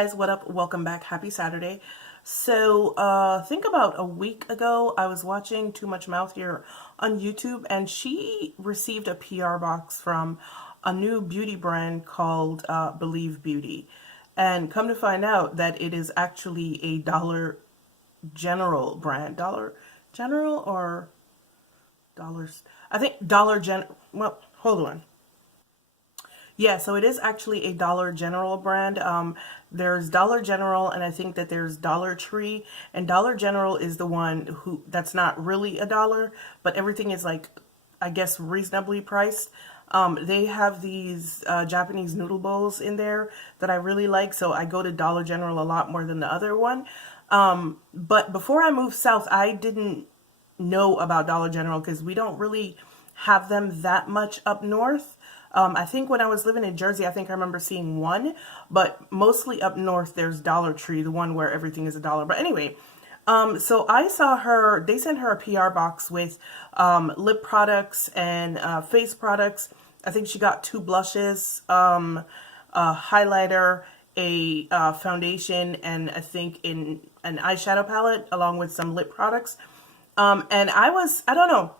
guys, what up? Welcome back. Happy Saturday. So, think about a week ago, I was watching Too Much Mouth here on YouTube, and she received a PR box from a new beauty brand called Believe Beauty. And come to find out that it is actually a Dollar General brand. Dollar General or Dollars? I think Dollar General. Well, hold on. Yeah, so it is actually a Dollar General brand. There's Dollar General, and I think that there's Dollar Tree, and Dollar General is the one that's not really a dollar, but everything is like, I guess, reasonably priced. They have these Japanese noodle bowls in there that I really like, so I go to Dollar General a lot more than the other one. But before I moved south, I didn't know about Dollar General because we don't really have them that much up north. I think when I was living in Jersey, I think I remember seeing one, but mostly up north, there's Dollar Tree, the one where everything is a dollar. But anyway, so I saw her, they sent her a PR box with lip products and face products. I think she got 2 blushes, a highlighter, a foundation, and I think in an eyeshadow palette along with some lip products. And I don't know.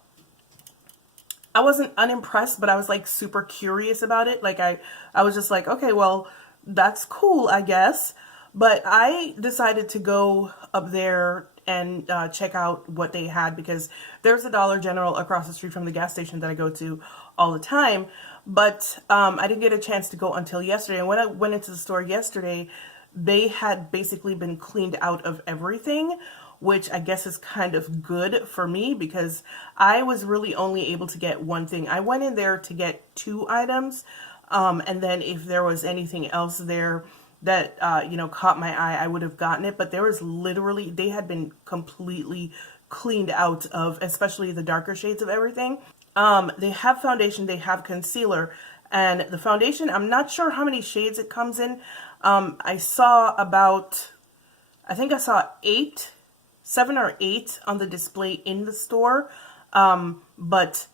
I wasn't unimpressed, but I was like super curious about it. Like I was just like, okay, well, that's cool, I guess. But I decided to go up there and check out what they had because there's a Dollar General across the street from the gas station that I go to all the time. But I didn't get a chance to go until yesterday. And when I went into the store yesterday, they had basically been cleaned out of everything, which I guess is kind of good for me because I was really only able to get one thing. I went in there to get 2 items, and then if there was anything else there that, caught my eye, I would have gotten it. But there was literally, they had been completely cleaned out of, especially the darker shades of everything. They have foundation, they have concealer, and the foundation, I'm not sure how many shades it comes in. I think I saw 7 or 8 on the display in the store, but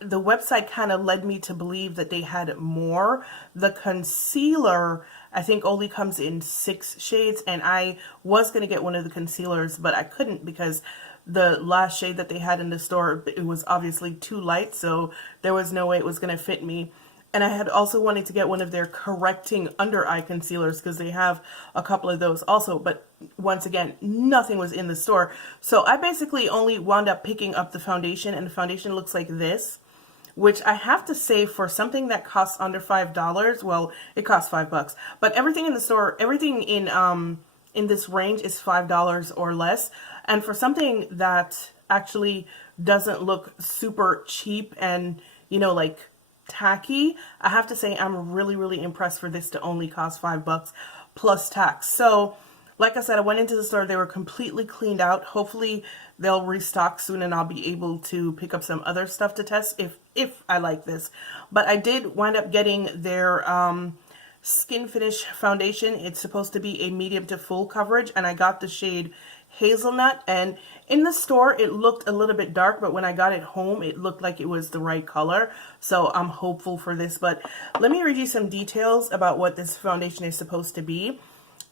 the website kind of led me to believe that they had more. The concealer, I think, only comes in 6 shades, and I was going to get one of the concealers, but I couldn't because the last shade that they had in the store, it was obviously too light, so there was no way it was going to fit me. And I had also wanted to get one of their correcting under eye concealers because they have a couple of those also. But once again, nothing was in the store. So I basically only wound up picking up the foundation, and the foundation looks like this, which I have to say for something that costs under $5, well, it costs $5, but everything in the store, everything in this range is $5 or less. And for something that actually doesn't look super cheap and, like tacky, I have to say I'm really, really impressed for this to only cost $5 plus tax. So like I said, I went into the store, they were completely cleaned out. Hopefully they'll restock soon and I'll be able to pick up some other stuff to test if I like this. But I did wind up getting their Skin Finish foundation. It's supposed to be a medium to full coverage, and I got the shade Hazelnut, and in the store it looked a little bit dark, but when I got it home it looked like it was the right color, so I'm hopeful for this. But let me read you some details about what this foundation is supposed to be.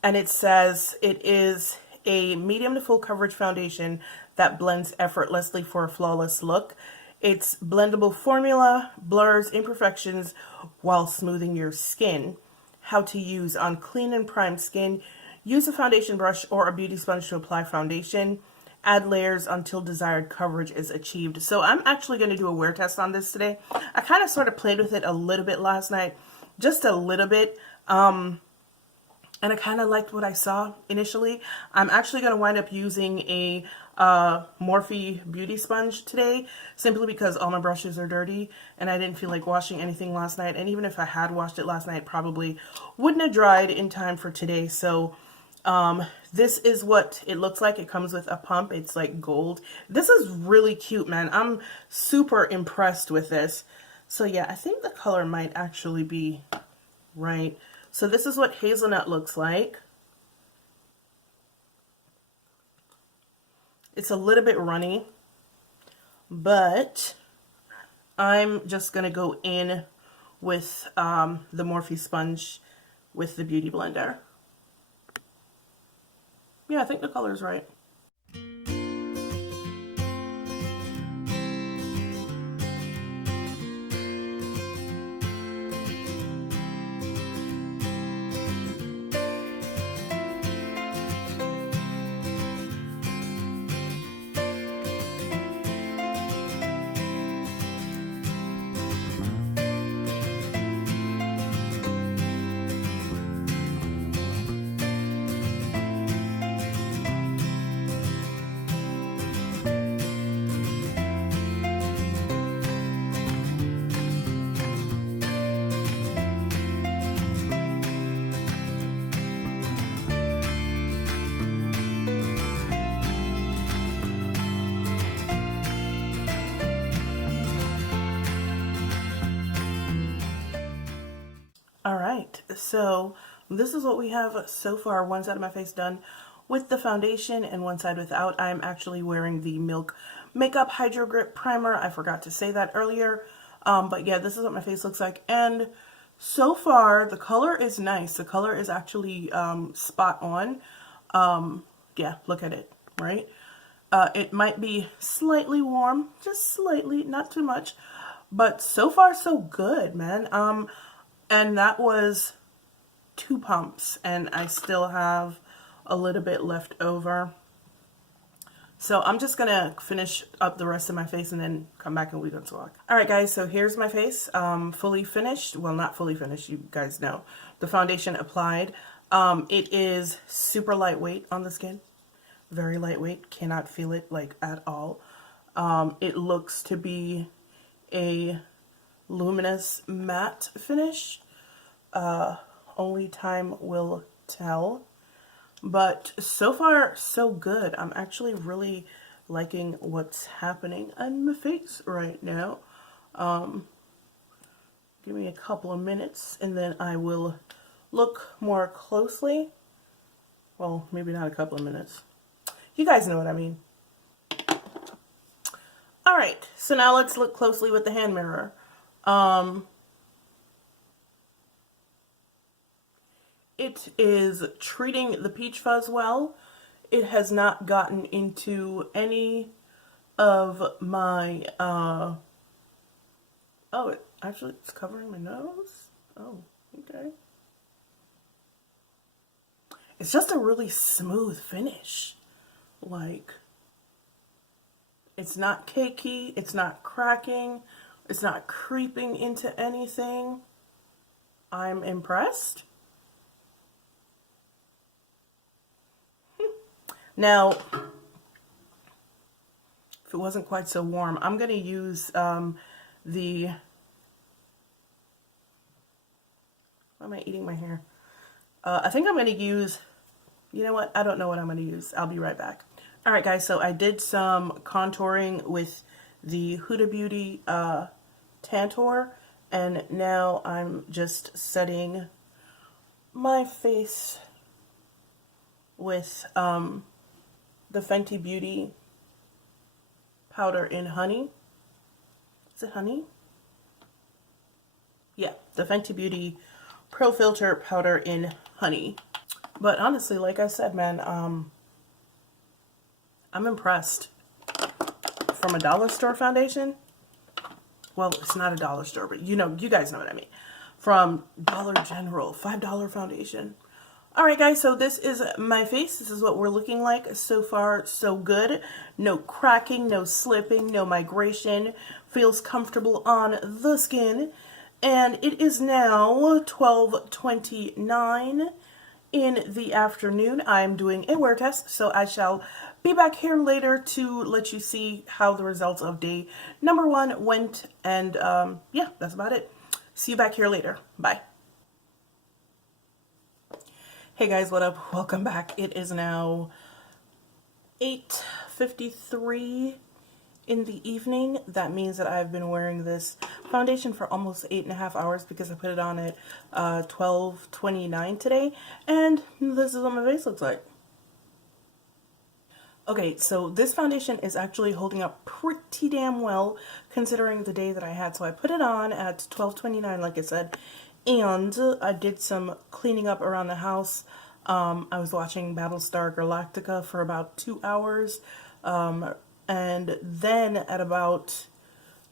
And it says it is a medium to full coverage foundation that blends effortlessly for a flawless look. It's blendable formula, blurs imperfections while smoothing your skin. How to use on clean and primed skin. Use a foundation brush or a beauty sponge to apply foundation. Add layers until desired coverage is achieved. So I'm actually going to do a wear test on this today. I kind of sort of played with it a little bit last night. Just a little bit. And I kind of liked what I saw initially. I'm actually going to wind up using a Morphe beauty sponge today, simply because all my brushes are dirty and I didn't feel like washing anything last night. And even if I had washed it last night, probably wouldn't have dried in time for today. So this is what it looks like. It comes with a pump. It's like gold. This is really cute, man. I'm super impressed with this. So yeah, I think the color might actually be right. So this is what Hazelnut looks like. It's a little bit runny, but I'm just going to go in with the Morphe sponge with the Beauty Blender. Yeah, I think the color is right. Alright, so this is what we have so far. One side of my face done with the foundation and one side without. I'm actually wearing the Milk Makeup Hydro Grip Primer. I forgot to say that earlier. But yeah, this is what my face looks like. And so far, the color is nice. The color is actually spot on. Yeah, look at it, right? It might be slightly warm, just slightly, not too much. But so far, so good, man. And that was 2 pumps, and I still have a little bit left over. So I'm just gonna finish up the rest of my face and then come back and we can talk. Alright guys, so here's my face, fully finished. Well, not fully finished, you guys know. The foundation applied. It is super lightweight on the skin. Very lightweight, cannot feel it like at all. It looks to be a luminous matte finish. Only time will tell, but so far so good. I'm actually really liking what's happening on my face right now. Give me a couple of minutes and then I will look more closely. Well, maybe not a couple of minutes. You guys know what I mean. Alright, so now let's look closely with the hand mirror. It is treating the peach fuzz well. It has not gotten into any of my, oh, it's covering my nose? Oh, okay. It's just a really smooth finish. Like, it's not cakey, it's not cracking, it's not creeping into anything. I'm impressed. Now, if it wasn't quite so warm, I'm going to use why am I eating my hair? I think I'm going to use, you know what? I don't know what I'm going to use. I'll be right back. Alright guys, so I did some contouring with the Huda Beauty Tantour, and now I'm just setting my face with the Fenty Beauty powder in honey. Is it honey? Yeah, the Fenty Beauty Pro Filtr powder in honey. But honestly, like I said, man, I'm impressed. From a dollar store foundation, well, it's not a dollar store, but you know, you guys know what I mean. From Dollar General, $5 foundation. Alright guys, so this is my face. This is what we're looking like. So far, so good. No cracking, no slipping, no migration. Feels comfortable on the skin. And it is now 12:29 in the afternoon. I'm doing a wear test, so I shall be back here later to let you see how the results of day number 1 went. And yeah, that's about it. See you back here later. Bye. Hey guys, what up? Welcome back. It is now 8:53 in the evening. That means that I've been wearing this foundation for almost 8.5 hours because I put it on at 12:29 today, and this is what my face looks like. Okay, so this foundation is actually holding up pretty damn well considering the day that I had. So I put it on at 12:29, like I said, and I did some cleaning up around the house. I was watching Battlestar Galactica for about 2 hours. And then at about,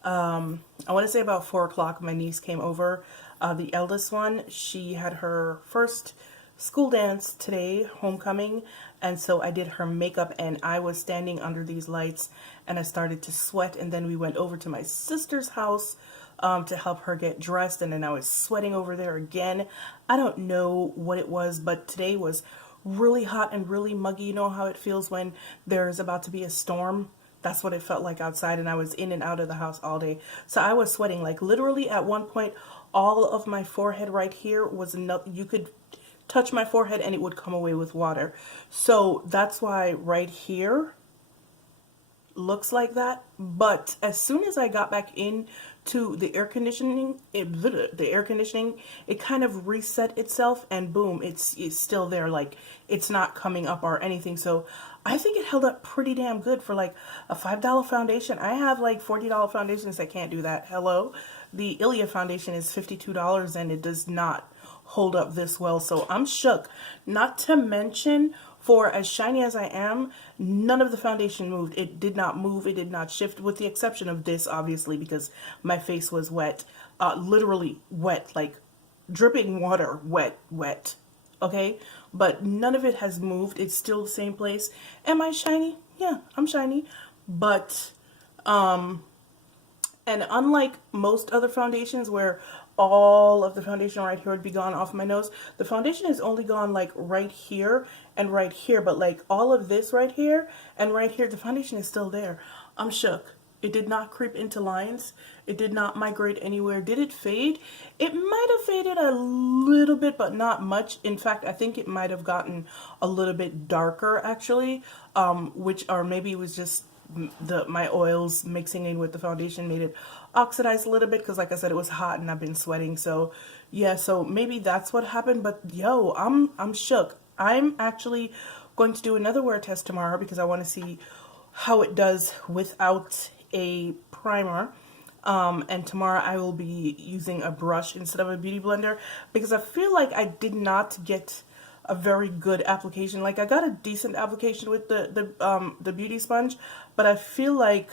I want to say about 4 o'clock, my niece came over. The eldest one, she had her first school dance today, homecoming, and so I did her makeup, and I was standing under these lights and I started to sweat, and then we went over to my sister's house to help her get dressed, and then I was sweating over there again. I don't know what it was, but today was really hot and really muggy. You know how it feels when there's about to be a storm? That's what it felt like outside, and I was in and out of the house all day. So I was sweating, like literally at one point, all of my forehead right here was enough. You could touch my forehead and it would come away with water. So that's why right here looks like that. But as soon as I got back in to the air conditioning, it kind of reset itself, and boom, it's still there. Like, it's not coming up or anything. So I think it held up pretty damn good for like a $5 foundation. I have like $40 foundations that can't do that. Hello. The Ilia foundation is $52 and it does not hold up this well. So I'm shook. Not to mention, for as shiny as I am, none of the foundation moved. It did not move. It did not shift, with the exception of this, obviously, because my face was wet. Literally wet, like dripping water, wet. Okay? But none of it has moved. It's still the same place. Am I shiny? Yeah, I'm shiny. But, and unlike most other foundations where all of the foundation right here would be gone off my nose, the foundation is only gone like right here and right here, but like all of this right here and right here, the foundation is still there. I'm shook. It did not creep into lines. It did not migrate anywhere. Did it fade? It might have faded a little bit, but not much. In fact, I think it might have gotten a little bit darker actually, or maybe it was just my oils mixing in with the foundation made it oxidize a little bit, because like I said, it was hot and I've been sweating. So yeah, so maybe that's what happened. But yo, I'm shook. I'm actually going to do another wear test tomorrow because I want to see how it does without a primer. And tomorrow I will be using a brush instead of a beauty blender, because I feel like I did not get a very good application. Like, I got a decent application with the beauty sponge, but I feel like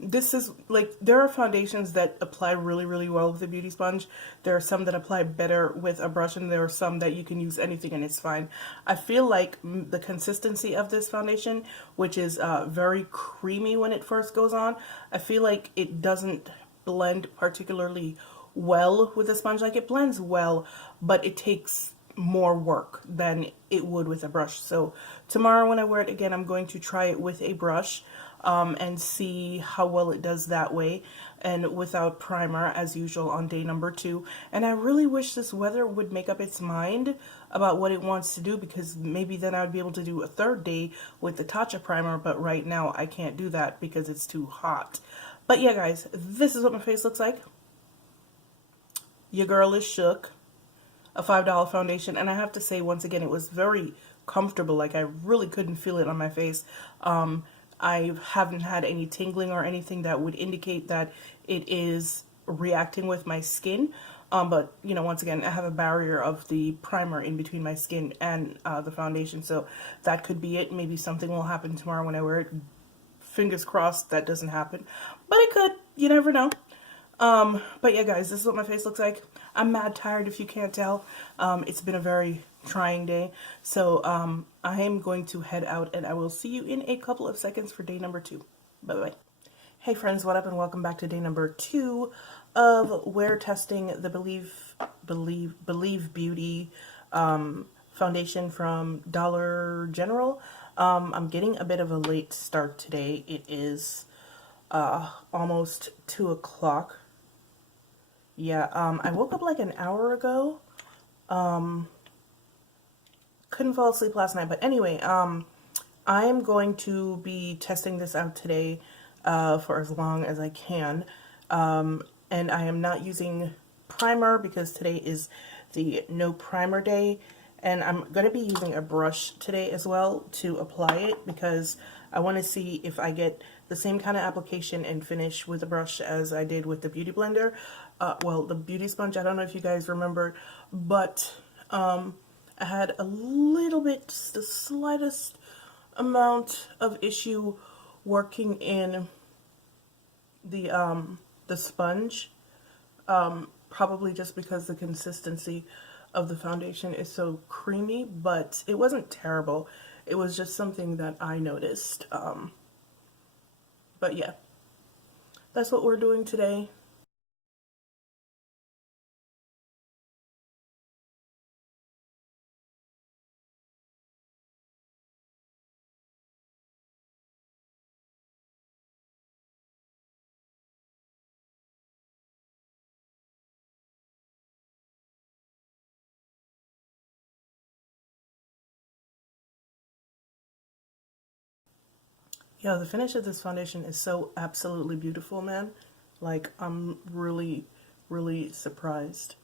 this is like, there are foundations that apply really, really well with a beauty sponge. There are some that apply better with a brush, and there are some that you can use anything and it's fine. I feel like the consistency of this foundation, which is very creamy when it first goes on, I feel like it doesn't blend particularly well with a sponge. Like, it blends well, but it takes more work than it would with a brush. So tomorrow when I wear it again, I'm going to try it with a brush and see how well it does that way, and without primer as usual on day number 2. And I really wish this weather would make up its mind about what it wants to do, because maybe then I would be able to do a 3rd day with the Tatcha primer, but right now I can't do that because it's too hot. But yeah guys, this is what my face looks like. Your girl is shook. A $5 foundation, and I have to say once again, it was very comfortable. Like, I really couldn't feel it on my face. I haven't had any tingling or anything that would indicate that it is reacting with my skin. But you know, once again, I have a barrier of the primer in between my skin and the foundation, so that could be it. Maybe something will happen tomorrow when I wear it. Fingers crossed that doesn't happen, but it could. You never know. But yeah guys, this is what my face looks like. I'm mad tired if you can't tell. It's been a very trying day. So I am going to head out, and I will see you in a couple of seconds for day number 2. Bye bye. Hey friends, what up, and welcome back to day number 2 of wear testing the Believe Beauty foundation from Dollar General. I'm getting a bit of a late start today. It is almost 2 o'clock. Yeah, I woke up like an hour ago. Couldn't fall asleep last night, but anyway, I am going to be testing this out today for as long as I can. And I am not using primer because today is the no primer day. And I'm going to be using a brush today as well to apply it, because I want to see if I get the same kind of application and finish with a brush as I did with the beauty blender. Well, the beauty sponge, I don't know if you guys remember, but I I had a little bit, just the slightest amount of issue working in the sponge, probably just because the consistency of the foundation is so creamy, but it wasn't terrible. It was just something that I noticed. But yeah, that's what we're doing today. Yeah, the finish of this foundation is so absolutely beautiful, man. Like, I'm really, really surprised.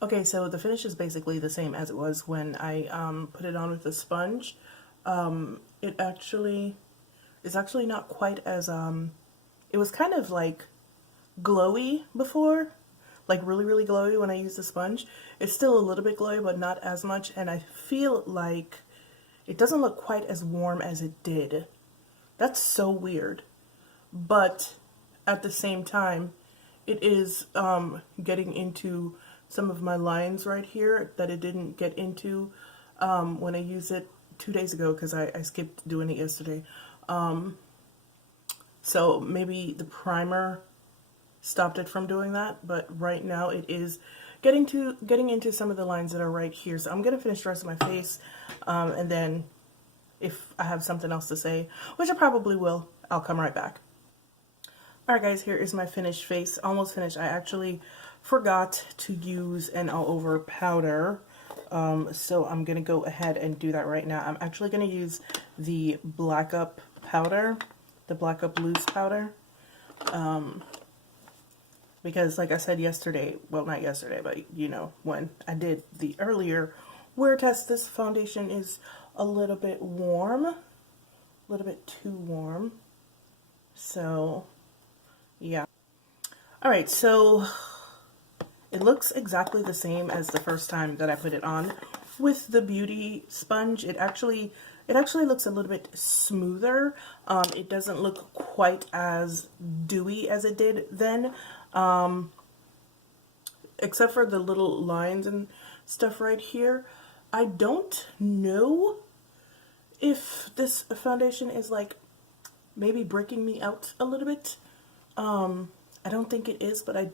Okay, so the finish is basically the same as it was when I put it on with the sponge. It actually is actually not quite as it was kind of like glowy before, like really really glowy when I used the sponge. It's still a little bit glowy, but not as much, and I feel like it doesn't look quite as warm as it did. That's so weird. But at the same time, it is getting into some of my lines right here that it didn't get into when I used it 2 days ago, because I skipped doing it yesterday. So maybe the primer stopped it from doing that, but right now it is getting into some of the lines that are right here. So I'm gonna finish the rest of my face, and then if I have something else to say, which I probably will, I'll come right back. Alright guys, here is my finished face. Almost finished. I actually forgot to use an all-over powder, so I'm going to go ahead and do that right now. I'm actually going to use the Black Up powder, the Black Up loose powder, because like I said yesterday, well not yesterday, but you know, when I did the earlier wear test, this foundation is a little bit warm, a little bit too warm, so yeah. Alright, so it looks exactly the same as the first time that I put it on with the beauty sponge. It actually looks a little bit smoother. It doesn't look quite as dewy as it did then, except for the little lines and stuff right here. I don't know if this foundation is like maybe breaking me out a little bit. I don't think it is, but I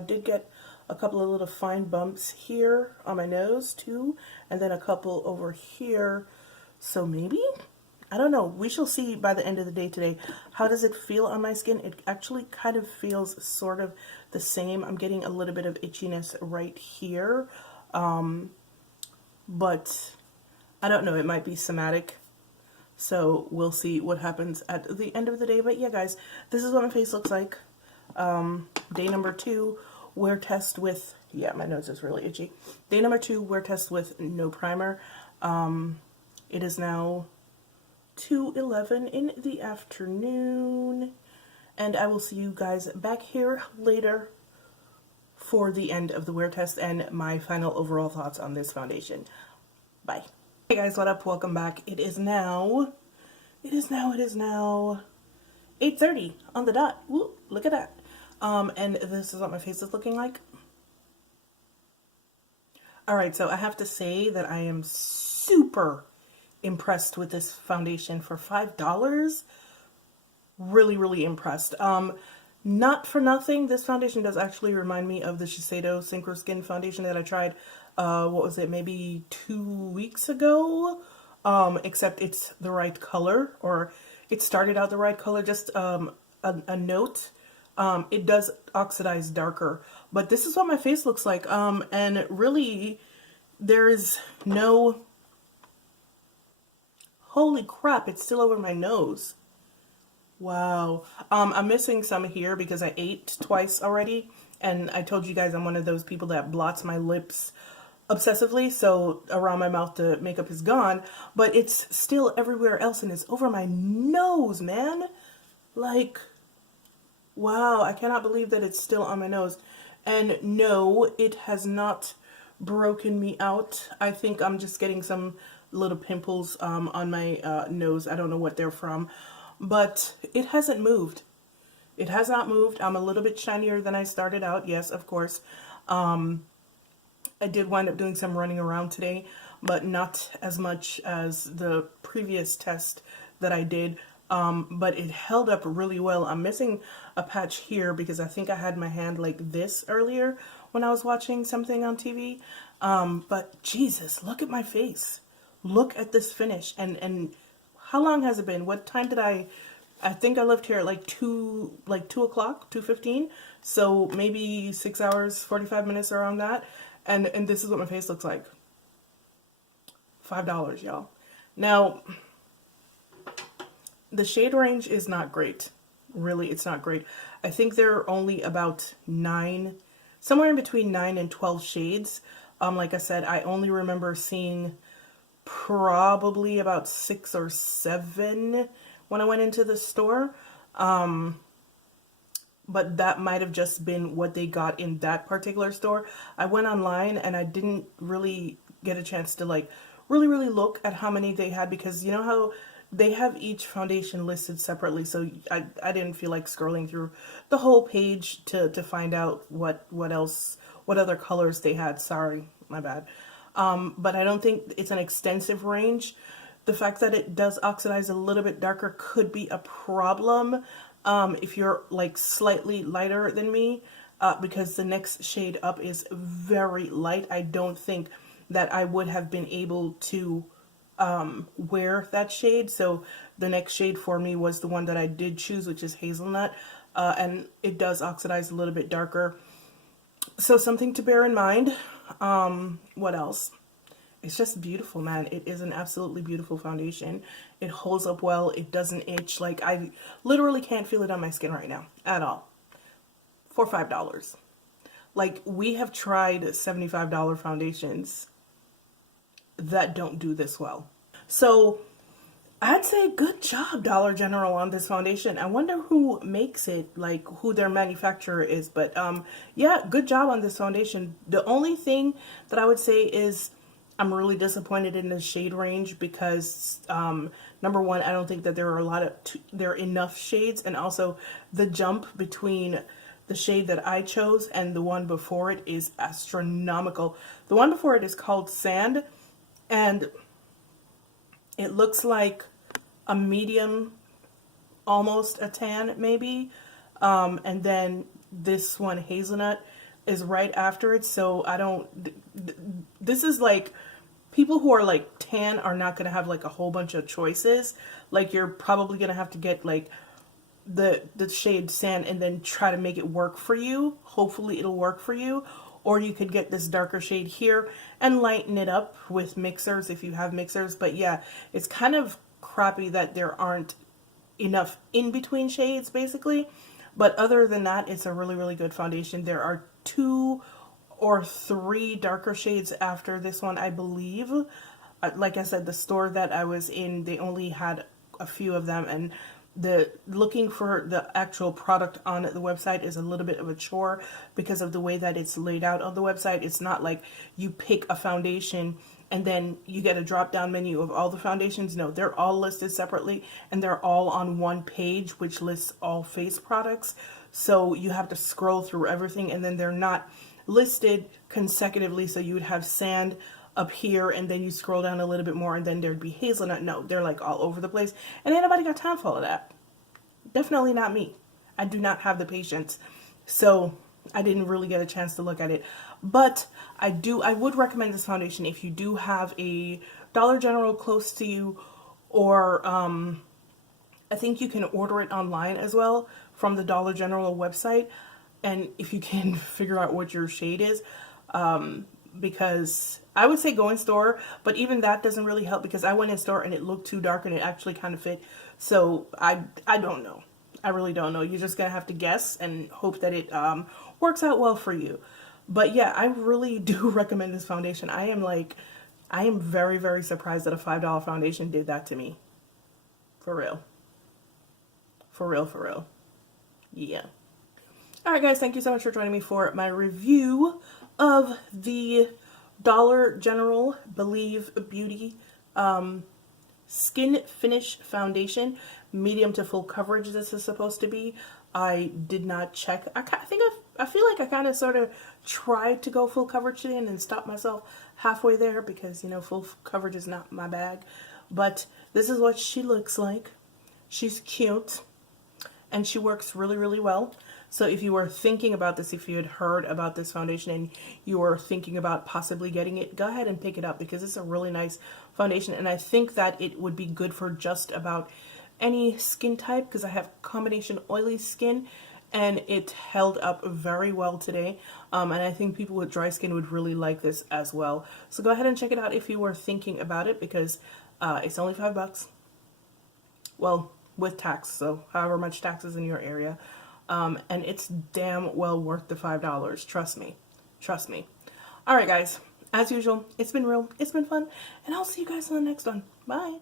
did get a couple of little fine bumps here on my nose too, and then a couple over here. So maybe, I don't know. We shall see by the end of the day today. How does it feel on my skin? It actually kind of feels sort of the same. I'm getting a little bit of itchiness right here, but I don't know. It might be somatic. So we'll see what happens at the end of the day. But yeah, guys, this is what my face looks like. Day number 2, wear test with, yeah, my nose is really itchy. Day number 2, wear test with no primer. It is now 2:11 in the afternoon, and I will see you guys back here later for the end of the wear test and my final overall thoughts on this foundation. Bye. Hey guys, what up? Welcome back. It is now 8:30 on the dot. Woo, look at that. And this is what my face is looking like. Alright, so I have to say that I am super impressed with this foundation for $5. Really, really impressed. Not for nothing, this foundation does actually remind me of the Shiseido Synchro Skin foundation that I tried, what was it, maybe 2 weeks ago? Except it's the right color, or it started out the right color, just a note. It does oxidize darker, but this is what my face looks like, and really, there is no, holy crap, it's still over my nose. Wow. I'm missing some here because I ate twice already. And I told you guys I'm one of those people that blots my lips obsessively. So around my mouth the makeup is gone. But it's still everywhere else and it's over my nose, man. Like, wow. I cannot believe that it's still on my nose. And no, it has not broken me out. I think I'm just getting some little pimples on my nose. I don't know what they're from. But it hasn't moved. It has not moved. I'm a little bit shinier than I started out. Yes, of course. I did wind up doing some running around today, but not as much as the previous test that I did. But it held up really well. I'm missing a patch here because I think I had my hand like this earlier when I was watching something on TV. But Jesus, look at my face. Look at this finish. And how long has it been? What time did I think I left here at like 2 o'clock, 2:15. So maybe 6 hours, 45 minutes around that. And this is what my face looks like. $5, y'all. Now, the shade range is not great. Really, it's not great. I think there are only about 9, somewhere in between 9 and 12 shades. Like I said, I only remember seeing probably about 6 or 7 when I went into the store. But that might have just been what they got in that particular store. I went online and I didn't really get a chance to like really look at how many they had, because you know how they have each foundation listed separately. So I didn't feel like scrolling through the whole page to find out what other colors they had. Sorry, my bad. But I don't think it's an extensive range. The fact that it does oxidize a little bit darker could be a problem if you're like slightly lighter than me, because the next shade up is very light. I don't think that I would have been able to wear that shade. So the next shade for me was the one that I did choose, which is Hazelnut, and it does oxidize a little bit darker. So something to bear in mind. What else? It's just beautiful, man. It is an absolutely beautiful foundation. It holds up well. It doesn't itch. Like, I literally can't feel it on my skin right now at all. For $5. Like, we have tried $75 foundations that don't do this well. So I'd say good job, Dollar General, on this foundation. I wonder who makes it, like who their manufacturer is. But yeah, good job on this foundation. The only thing that I would say is I'm really disappointed in the shade range because number one, I don't think that there are there are enough shades, and also the jump between the shade that I chose and the one before it is astronomical. The one before it is called Sand, and it looks like a medium, almost a tan maybe, and then this one, Hazelnut, is right after it. So I don't, this is like, people who are like tan are not going to have like a whole bunch of choices. Like, you're probably going to have to get like the shade Sand and then try to make it work for you. Hopefully it'll work for you. Or you could get this darker shade here and lighten it up with mixers if you have mixers. But yeah, it's kind of crappy that there aren't enough in between shades basically. But other than that, it's a really good foundation. There are 2 or 3 darker shades after this one, I believe. Like I said, the store that I was in, they only had a few of them, and looking for the actual product on the website is a little bit of a chore because of the way that it's laid out on the website. It's not like you pick a foundation and then you get a drop down menu of all the foundations. No, they're all listed separately and they're all on one page, which lists all face products. So you have to scroll through everything, and then they're not listed consecutively. So you would have Sand up here and then you scroll down a little bit more and then there'd be Hazelnut. No, they're like all over the place, and ain't nobody got time for all of that. Definitely not me. I do not have the patience. So I didn't really get a chance to look at it. But I would recommend this foundation if you do have a Dollar General close to you, or I think you can order it online as well from the Dollar General website. And if you can figure out what your shade is, because I would say go in store, but even that doesn't really help because I went in store and it looked too dark and it actually kind of fit. So I don't know. I really don't know. You're just gonna have to guess and hope that it works out well for you. But yeah, I really do recommend this foundation. I am very, very surprised that a $5 foundation did that to me. For real. For real, for real. Yeah. Alright guys, thank you so much for joining me for my review of the Dollar General Believe Beauty Skin Finish Foundation. Medium to full coverage this is supposed to be. I did not check. I feel like I kind of sort of tried to go full coverage today and then stopped myself halfway there because, you know, full coverage is not my bag. But this is what she looks like. She's cute and she works really, really well. So if you were thinking about this, if you had heard about this foundation and you were thinking about possibly getting it, go ahead and pick it up because it's a really nice foundation. And I think that it would be good for just about any skin type because I have combination oily skin and it held up very well today. And I think people with dry skin would really like this as well. So go ahead and check it out if you were thinking about it because it's only $5. Well, with tax, so however much tax is in your area. And it's damn well worth the $5. Trust me. Trust me. Alright guys, as usual, it's been real, it's been fun, and I'll see you guys in the next one. Bye.